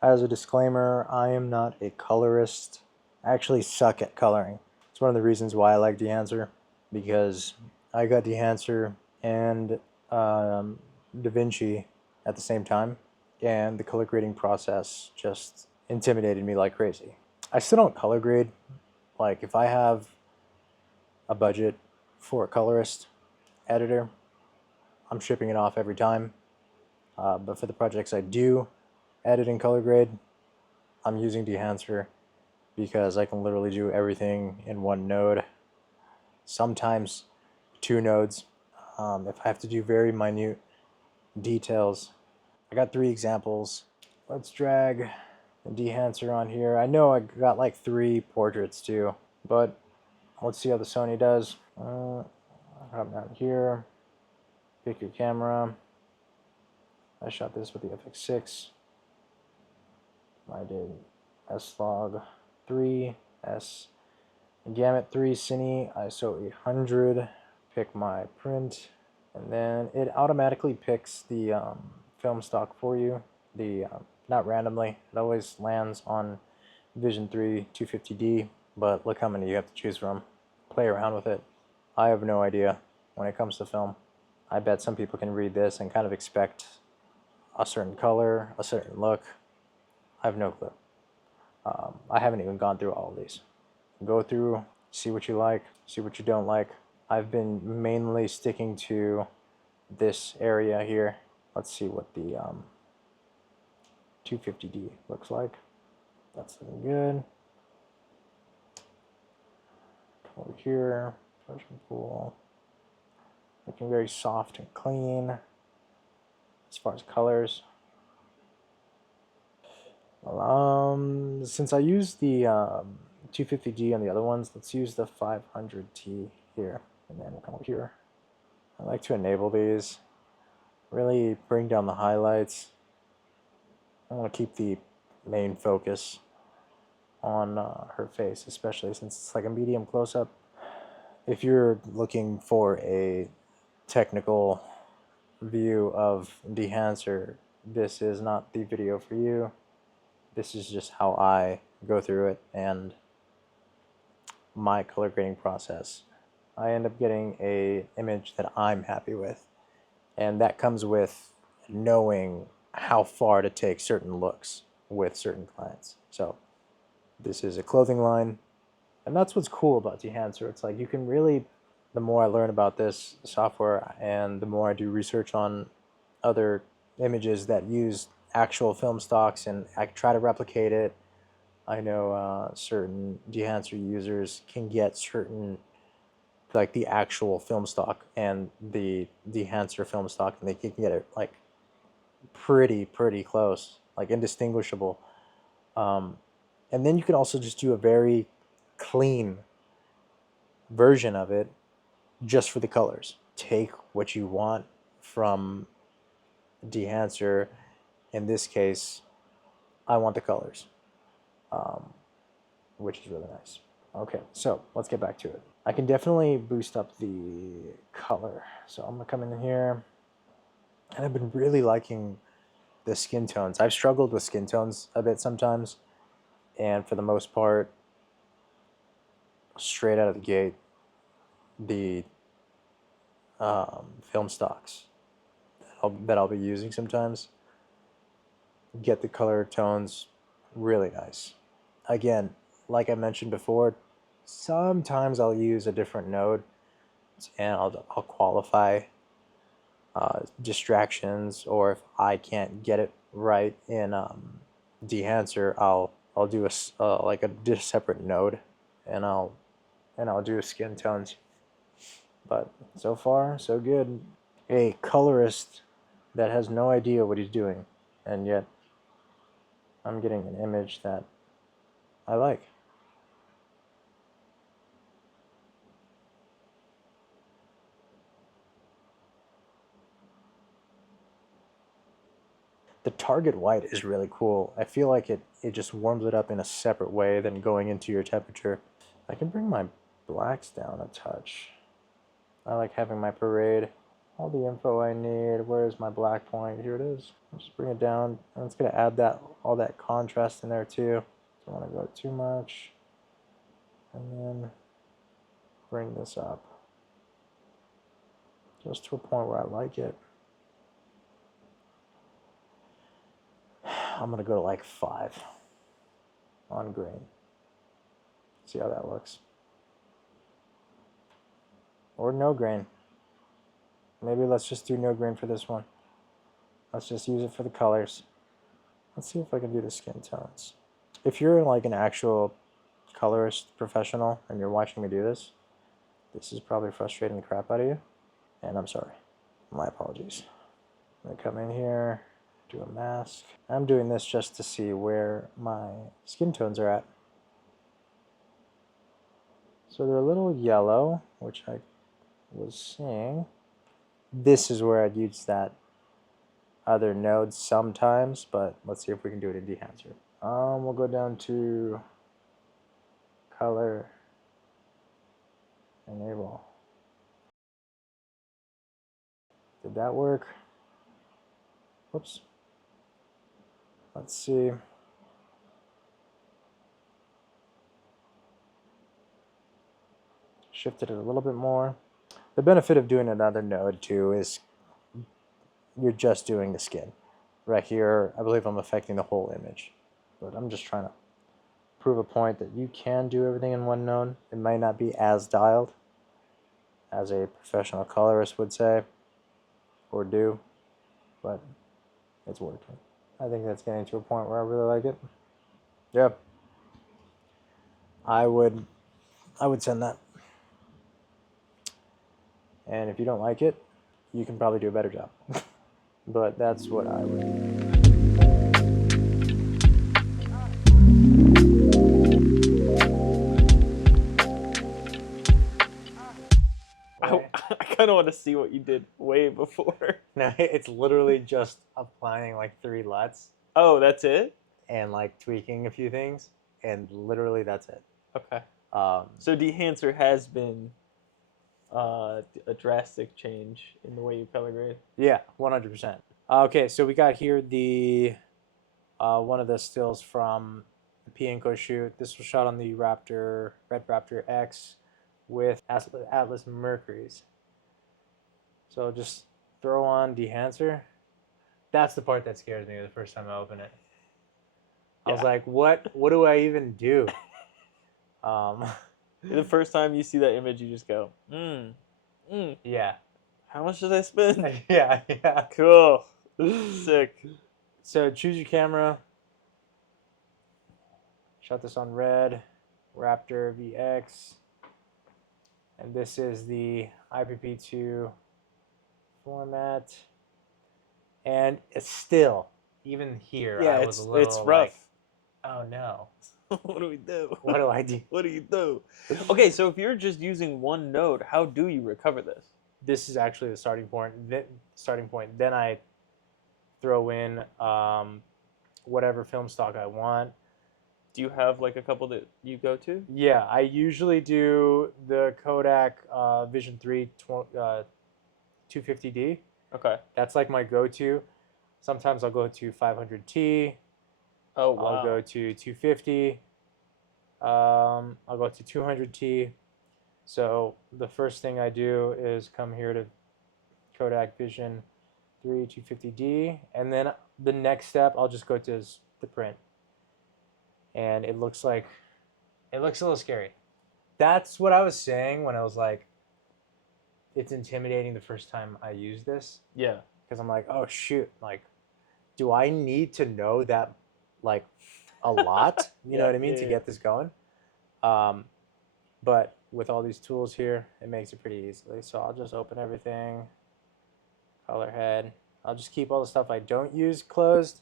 As a disclaimer, I am not a colorist. I actually suck at coloring. It's one of the reasons why I like Dehancer, because I got Dehancer and DaVinci at the same time, and the color grading process just intimidated me like crazy. I still don't color grade. Like, if I have a budget for a colorist editor, I'm shipping it off every time. But for the projects I do edit in color grade, I'm using Dehancer because I can literally do everything in one node, sometimes two nodes. If I have to do very minute details, I got 3 examples. Let's drag the Dehancer on here. I know I got like 3 portraits too, but let's see how the Sony does. Come down here, pick your camera. I shot this with the Fx6. I did S-Log 3, S Gamut 3 Cine ISO 800. Pick my print, and then it automatically picks the film stock for you. Not randomly, it always lands on Vision 3 250D, but look how many you have to choose from. Play around with it. I have no idea when it comes to film. I bet some people can read this and kind of expect a certain color, a certain look. I have no clue. I haven't even gone through all of these. Go through, see what you like, see what you don't like. I've been mainly sticking to this area here. Let's see what the 250D looks like. That's looking good. Over here, version pool. Looking very soft and clean as far as colors. Since I used the 250D on the other ones, let's use the 500T here, and then we'll come over here. I like to enable these, really bring down the highlights. I want to keep the main focus on her face, especially since it's like a medium close-up. If you're looking for a technical view of Dehancer, this is not the video for you. This is just how I go through it and my color grading process. I end up getting an image that I'm happy with, and that comes with knowing how far to take certain looks with certain clients. So this is a clothing line, and that's what's cool about Dehancer. It's like you can really, the more I learn about this software and the more I do research on other images that use actual film stocks and I try to replicate it. I know certain Dehancer users can get certain, like the actual film stock and the Dehancer film stock, and they can get it like pretty close, like indistinguishable. And then you can also just do a very clean version of it just for the colors. Take what you want from Dehancer. In this case, I want the colors, which is really nice. Okay, so let's get back to it. I can definitely boost up the color. So I'm gonna come in here, and I've been really liking the skin tones. I've struggled with skin tones a bit sometimes, and for the most part, straight out of the gate, the film stocks that I'll be using sometimes get the color tones really nice. Again, like I mentioned before, sometimes I'll use a different node and I'll qualify distractions, or if I can't get it right in Dehancer, I'll do a like a separate node, and I'll do skin tones. But so far, so good. A colorist that has no idea what he's doing, and yet I'm getting an image that I like. The target white is really cool. I feel like it just warms it up in a separate way than going into your temperature. I can bring my blacks down a touch. I like having my parade all the info I need. Where's my black point? Here it is. Just bring it down, and it's gonna add all that contrast in there too. Don't want to go too much, and then bring this up just to a point where I like it. I'm gonna go to like 5 on green. See how that looks. Or no grain. Maybe let's just do no grain for this one. Let's just use it for the colors. Let's see if I can do the skin tones. If you're like an actual colorist professional and you're watching me do this, this is probably frustrating the crap out of you. And I'm sorry. My apologies. I'm gonna come in here, do a mask. I'm doing this just to see where my skin tones are at. So they're a little yellow, which I was seeing. This is where I'd use that other node sometimes, but let's see if we can do it in Dehancer. We'll go down to color, enable. Did that work? Whoops. Let's see. Shifted it a little bit more. The benefit of doing another node too is you're just doing the skin. Right here, I believe I'm affecting the whole image. But I'm just trying to prove a point that you can do everything in one node. It might not be as dialed as a professional colorist would say or do, but it's working. I think that's getting to a point where I really like it. Yeah. I would send that. And if you don't like it, you can probably do a better job. But that's what I would do. I kind of want to see what you did way before. No, it's literally just applying like 3 LUTs. Oh, that's it? And like tweaking a few things, and literally that's it. Okay. So Dehancer has been a drastic change in the way you color grade. Yeah, 100%. Okay, so we got here the one of the stills from the P&Co shoot. This was shot on the Raptor, Red Raptor X with Atlas Mercuries. So just throw on Dehancer. That's the part that scares me the first time I open it. I was like, what do I even do? The first time you see that image, you just go, Yeah. How much did I spend? Yeah. Cool. Sick. So choose your camera. Shot this on red, Raptor VX. And this is the IPP2 format. And it's still, even here, I was a little it's rough. Like, oh no. What do we do? What do I do? What do you do? Okay, so if you're just using one node, how do you recover this? This is actually the starting point. Then I throw in whatever film stock I want. Do you have like a couple that you go to? Yeah, I usually do the Kodak Vision 3 250D. Okay. That's like my go-to. Sometimes I'll go to 500T. Oh, wow. I'll go to 250. I'll go to 200T. So the first thing I do is come here to Kodak Vision 3 250D, and then the next step I'll just go to the print. And it looks a little scary. That's what I was saying when I was like, it's intimidating the first time I use this. Yeah. Because I'm like, oh shoot, like, do I need to know that like a lot? You know what I mean, to get this going? But with all these tools here, it makes it pretty easily. So I'll just open everything, color head. I'll just keep all the stuff I don't use closed.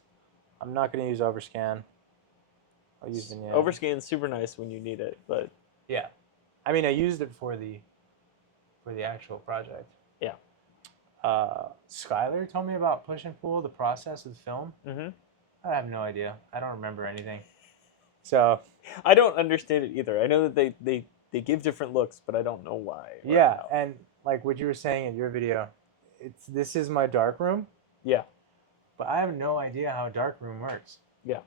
I'm not going to use overscan. I'll use the Overscan's super nice when you need it, but yeah, I mean I used it for the actual project. Yeah. Skylar told me about push and pull, the process of the film. Mm-hmm. I have no idea. I don't remember anything. So I don't understand it either. I know that they give different looks, but I don't know why. Yeah, and like what you were saying in your video, this is my darkroom, Yeah. but I have no idea how darkroom works. Yeah.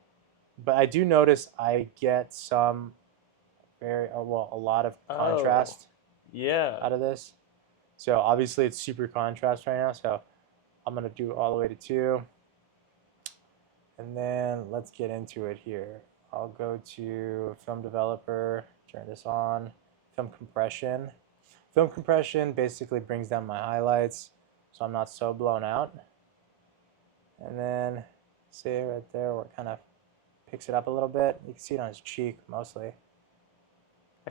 But I do notice I get some a lot of contrast Yeah. out of this. So obviously it's super contrast right now. So I'm gonna do all the way to 2. And then let's get into it here. I'll go to film developer, turn this on, film compression. Film compression basically brings down my highlights so I'm not so blown out. And then see right there where it kind of picks it up a little bit. You can see it on his cheek mostly.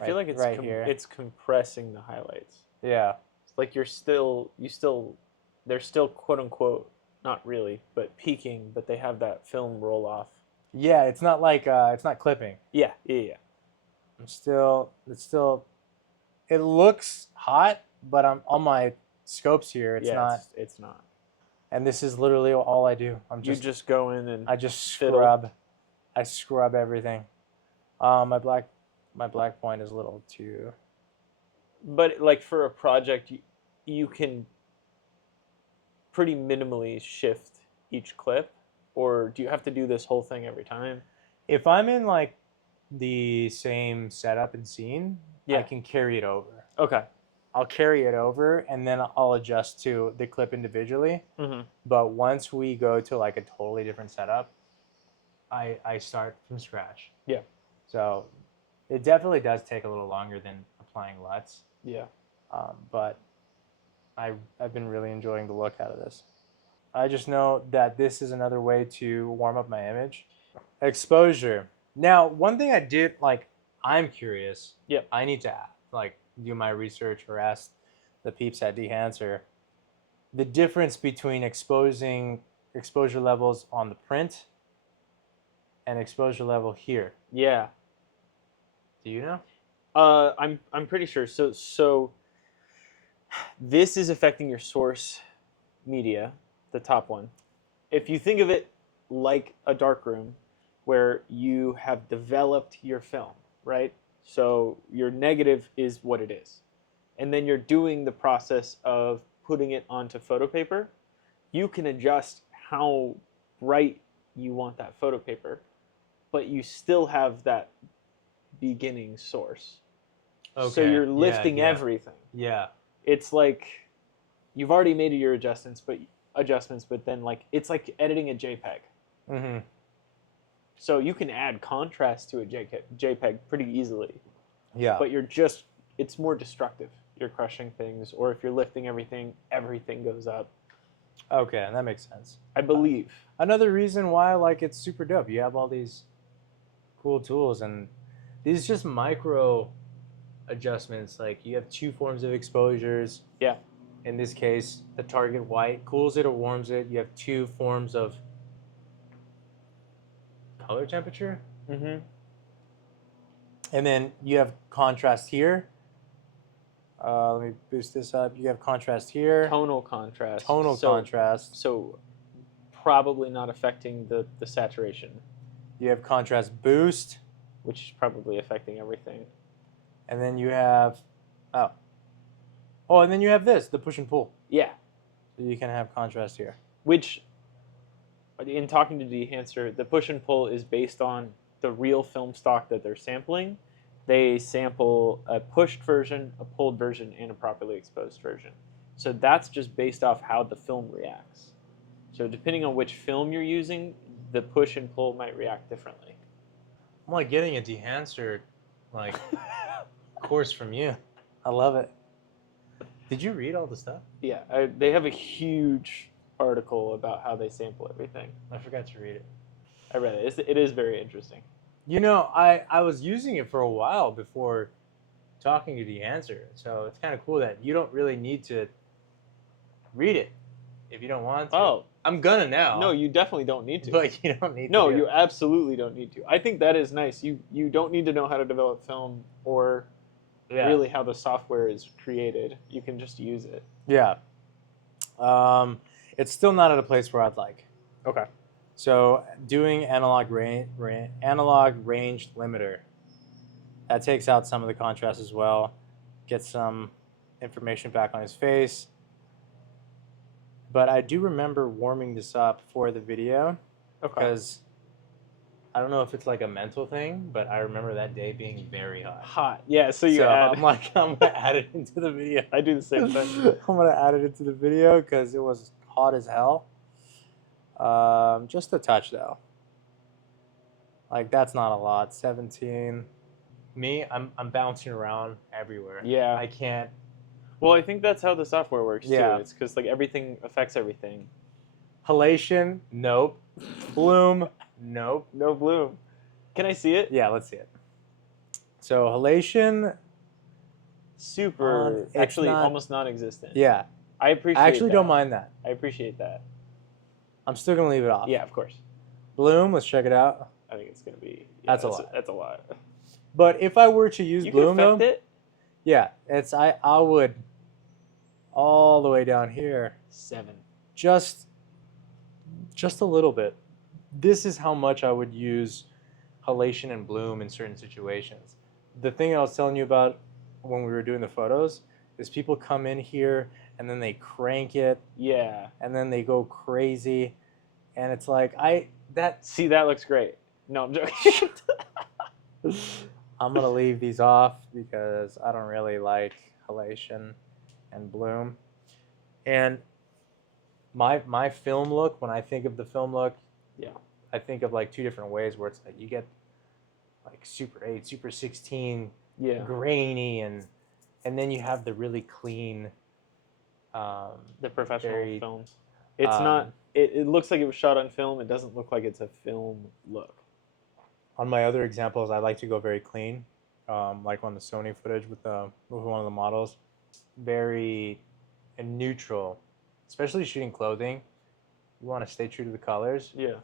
I feel like right here. It's compressing the highlights. Yeah. It's like they're still quote unquote, not really, but peaking, but they have that film roll off. Yeah, it's not like it's not clipping. Yeah. It looks hot, but I'm on my scopes here. It's not. It's not. And this is literally all I do. You just go in and I just fiddle. scrub. I scrub everything. My black point is a little too. But like for a project, you can pretty minimally shift each clip, or do you have to do this whole thing every time? If I'm in like the same setup and scene, I can carry it over. Okay. I'll carry it over and then I'll adjust to the clip individually. Mm-hmm. But once we go to like a totally different setup, I start from scratch. Yeah. So it definitely does take a little longer than applying LUTs. Yeah. But I've been really enjoying the look out of this. I just know that this is another way to warm up my image. Exposure. Now, one thing I did, like, I'm curious. Yep. I need to, like, do my research or ask the peeps at Dehancer the difference between exposure levels on the print and exposure level here. Yeah. Do you know? I'm pretty sure. So this is affecting your source media, the top one. If you think of it like a darkroom where you have developed your film, right? So your negative is what it is. And then you're doing the process of putting it onto photo paper. You can adjust how bright you want that photo paper, but you still have that beginning source. Okay. So you're lifting everything. Yeah. It's like you've already made your adjustments, but then like it's like editing a JPEG. Mm-hmm. So you can add contrast to a JPEG pretty easily. Yeah. But it's more destructive. You're crushing things, or if you're lifting everything goes up. Okay, that makes sense. I believe. Another reason why it's super dope. You have all these cool tools, and these just micro adjustments. Like you have 2 forms of exposures. Yeah. In this case, the target white cools it or warms it. You have 2 forms of color temperature. Mm-hmm. And then you have contrast here. Let me boost this up. You have contrast here. Tonal contrast. Contrast. So probably not affecting the saturation. You have contrast boost. Which is probably affecting everything. And then you have, and then you have this, the push and pull. Yeah. So you can have contrast here. Which, in talking to Dehancer, the push and pull is based on the real film stock that they're sampling. They sample a pushed version, a pulled version, and a properly exposed version. So that's just based off how the film reacts. So depending on which film you're using, the push and pull might react differently. I'm like getting a Dehancer course from you. I love it. Did you read all the stuff? Yeah, they have a huge article about how they sample everything. I forgot to read it. I read it. It is very interesting. You know, I was using it for a while before talking to Dehancer, so it's kind of cool that you don't really need to read it if you don't want to. Oh. I'm gonna now. No, you definitely don't need to. But you don't need to. No, you absolutely don't need to. I think that is nice. You don't need to know how to develop film or really how the software is created. You can just use it. Yeah. It's still not at a place where I'd like. Okay. So doing analog range limiter, that takes out some of the contrast as well. Get some information back on his face. But I do remember warming this up for the video Okay. because I don't know if it's like a mental thing, but I remember that day being very hot. Hot. Yeah. So you So add. I'm like, I'm gonna add it into the video. I do the same thing. I'm gonna add it into the video because it was hot as hell. Just a touch though. Like that's not a lot. 17. Me, I'm bouncing around everywhere. Yeah. I can't. Well, I think that's how the software works Yeah. too. It's because like everything affects everything. Halation, nope. Bloom, nope. No bloom. Can I see it? Yeah, let's see it. So halation, Super. it's Actually, not- almost non-existent. yeah. I appreciate. I actually that. don't mind that. I appreciate that. I'm still gonna leave it off. Yeah, of course. Bloom, let's check it out. I think it's gonna be. That's a lot. That's a lot. But if I were to use You bloom can affect though, it. yeah, it's I would all the way down here. 7. Just a little bit. This is how much I would use halation and bloom in certain situations. The thing I was telling you about when we were doing the photos is people come in here and then they crank it Yeah. and then they go crazy, and it's like See, that looks great. No, I'm joking. I'm gonna leave these off because I don't really like halation and bloom. And my film look, when I think of the film look, Yeah. I think of like two different ways where it's like you get like Super 8, Super 16, Yeah. grainy, and then you have the really clean. The professional very, films. It's um, not. It looks like it was shot on film. It doesn't look like it's a film look. On my other examples, I like to go very clean, like on the Sony footage with one of the models, very neutral, especially shooting clothing. You want to stay true to the colors. Yeah.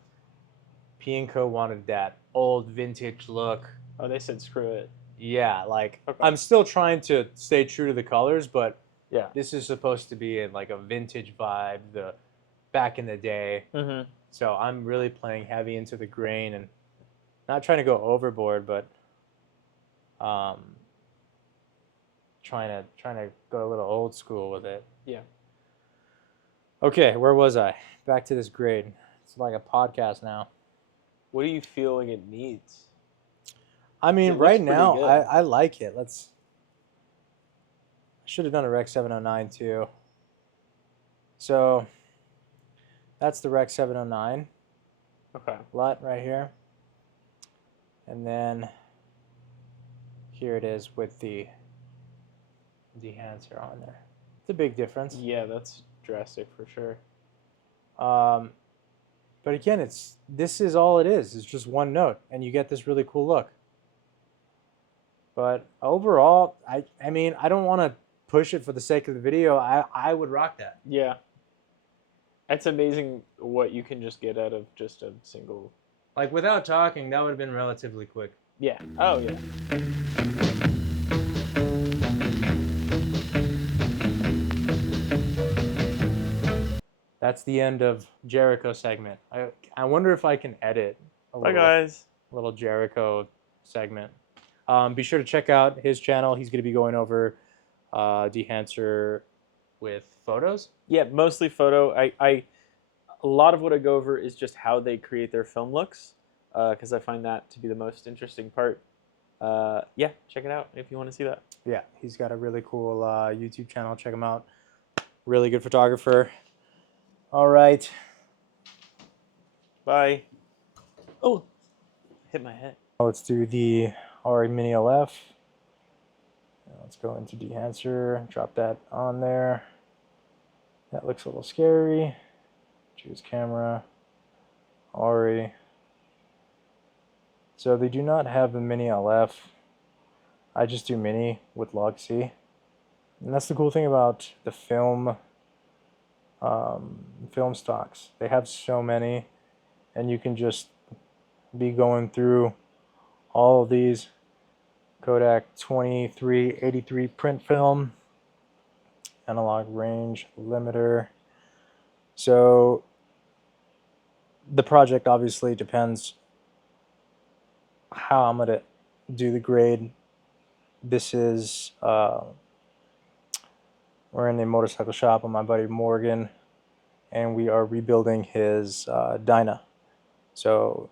P & Co wanted that old vintage look. Oh, they said screw it. Yeah, like Okay. I'm still trying to stay true to the colors, but Yeah. this is supposed to be in like a vintage vibe, the back in the day. Mm-hmm. So I'm really playing heavy into the grain and not trying to go overboard, but trying to go a little old school with it. Yeah. Okay, where was I? Back to this grade. It's like a podcast now. What do you feel like it needs? I mean, It right looks pretty now, good. I like it. I should have done a Rec 709 too. So that's the Rec 709 Okay. LUT right here. And then here it is with the Dehancer on there. It's a big difference. Yeah, that's drastic for sure. But again, this is all it is. It's just one note, and you get this really cool look. But overall, I mean, I don't want to push it for the sake of the video. I would rock that. Yeah. It's amazing what you can just get out of just a single. Like without talking, that would have been relatively quick. Yeah. Oh yeah. That's the end of Jericho segment. I wonder if I can edit a Bye guys. little Jericho segment. Be sure to check out his channel. He's going to be going over Dehancer with photos. Yeah, mostly photo. A lot of what I go over is just how they create their film looks, because I find that to be the most interesting part. Yeah, check it out if you want to see that. Yeah, he's got a really cool YouTube channel. Check him out. Really good photographer. All right. Bye. Oh, hit my head. Let's do the Arri Mini LF. Let's go into Dehancer. Drop that on there. That looks a little scary. Choose camera. Arri. So they do not have the Mini LF. I just do Mini with Log C. And that's the cool thing about the film stocks. They have so many, and you can just be going through all of these. Kodak 2383 print film, analog range limiter. So the project obviously depends how I'm going to do the grade. This is, we're in the motorcycle shop with my buddy Morgan. and we are rebuilding his dyna. So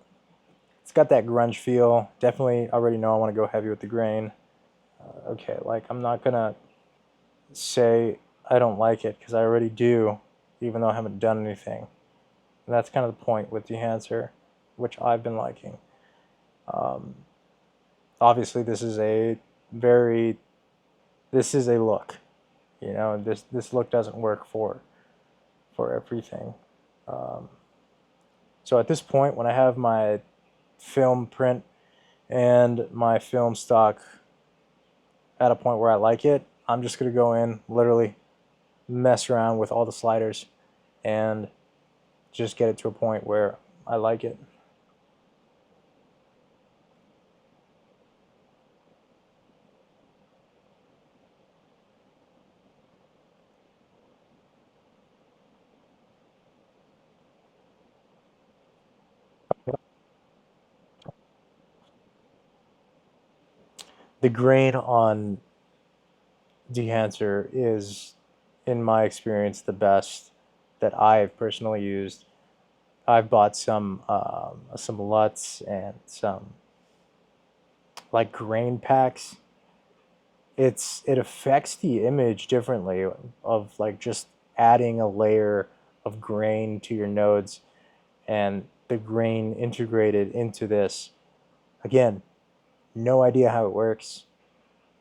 it's got that grunge feel. Definitely already know I want to go heavy with the grain. Okay, like I'm not gonna say I don't like it because I already do, even though I haven't done anything. And that's kind of the point with Dehancer, which I've been liking. Obviously, this is a look. You know, this look doesn't work for everything. So at this point, when I have my film print and my film stock at a point where I like it, I'm just gonna go in, literally mess around with all the sliders and just get it to a point where I like it. The grain on Dehancer is, in my experience, the best that I've personally used. I've bought some LUTs and some like grain packs. It affects the image differently of like just adding a layer of grain to your nodes and the grain integrated into this. Again, no idea how it works.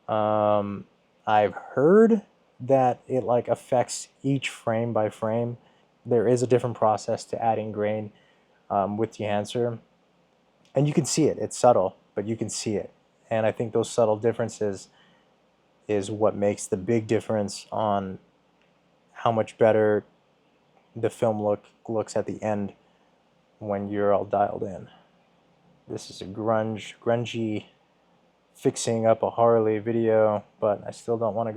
I've heard that it like affects each frame by frame. There is a different process to adding grain with Dehancer, and you can see it. It's subtle, but you can see it. And I think those subtle differences is what makes the big difference on how much better the film looks at the end when you're all dialed in. This is a grungy fixing up a Harley video, but I still don't want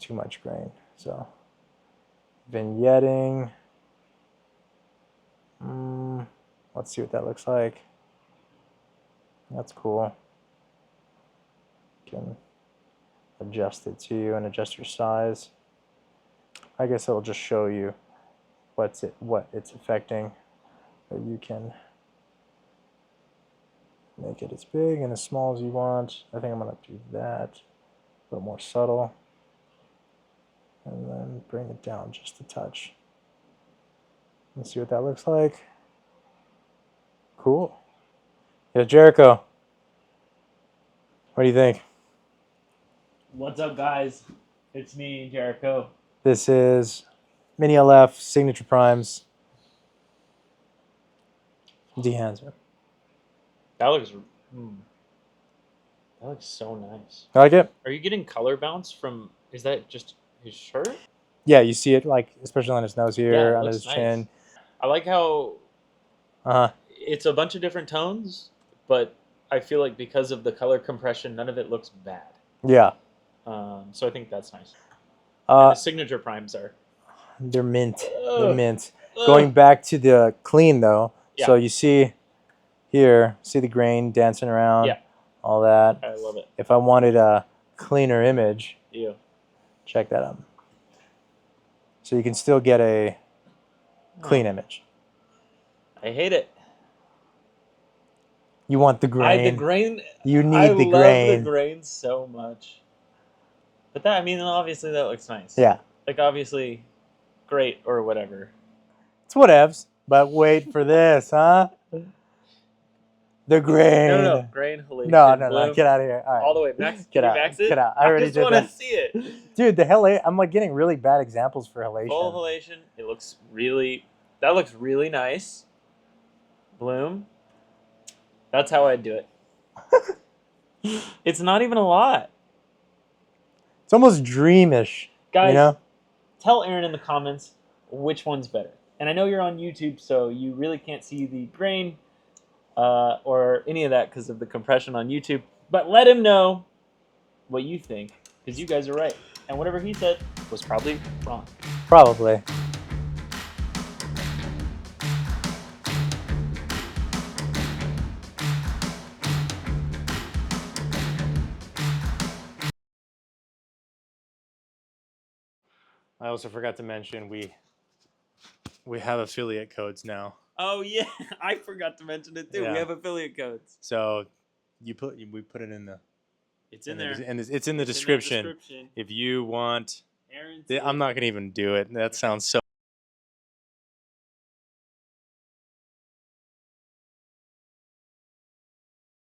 too much grain. So vignetting. Let's see what that looks like. That's cool. You can adjust it to you and adjust your size. I guess it'll just show you what it's affecting. But you can make it as big and as small as you want. I think I'm gonna do that. A little more subtle. And then bring it down just a touch. Let's see what that looks like. Cool. Yeah, Jericho. What do you think? What's up, guys? It's me, Jericho. This is Mini LF Signature Primes Dehancer. That looks so nice. You like it? Are you getting color bounce from? Is that just his shirt? Yeah, you see it like especially on his nose here, Yeah, it on looks his nice. chin. I like how Uh-huh. it's a bunch of different tones, but I feel like because of the color compression, none of it looks bad. Yeah. So I think that's nice. And the signature primes are. They're mint. They're mint. Going back to the clean though, Yeah. so you see here, see the grain dancing around, Yeah. all that. I love it. If I wanted a cleaner image, Yeah. check that out. So you can still get a clean image. I hate it. You want the grain. The grain. You need I the love grain. the grain so much. But that, I mean, obviously that looks nice. Yeah. Like, obviously, great or whatever. It's whatevs. But wait for this, huh? The grain. No. Grain, halation, No. Get out of here. All right. All the way. Max, Get can out. you max it? Get out. I already just did want that. to see it. Dude, the halation. I'm like getting really bad examples for halation. Full halation. It looks really. That looks really nice. Bloom. That's how I'd do it. It's not even a lot. It's almost dreamish. Guys, you know? Tell Aaron in the comments which one's better. And I know you're on YouTube, so you really can't see the grain or any of that because of the compression on YouTube. But let him know what you think, because you guys are right. And whatever he said was probably wrong. Probably. I also forgot to mention we have affiliate codes now. Oh yeah, I forgot to mention it too. Yeah. We have affiliate codes. So we put it in the It's in there. and it's in the It's description. description. If you want, Aaron, I'm not gonna even do it. That sounds so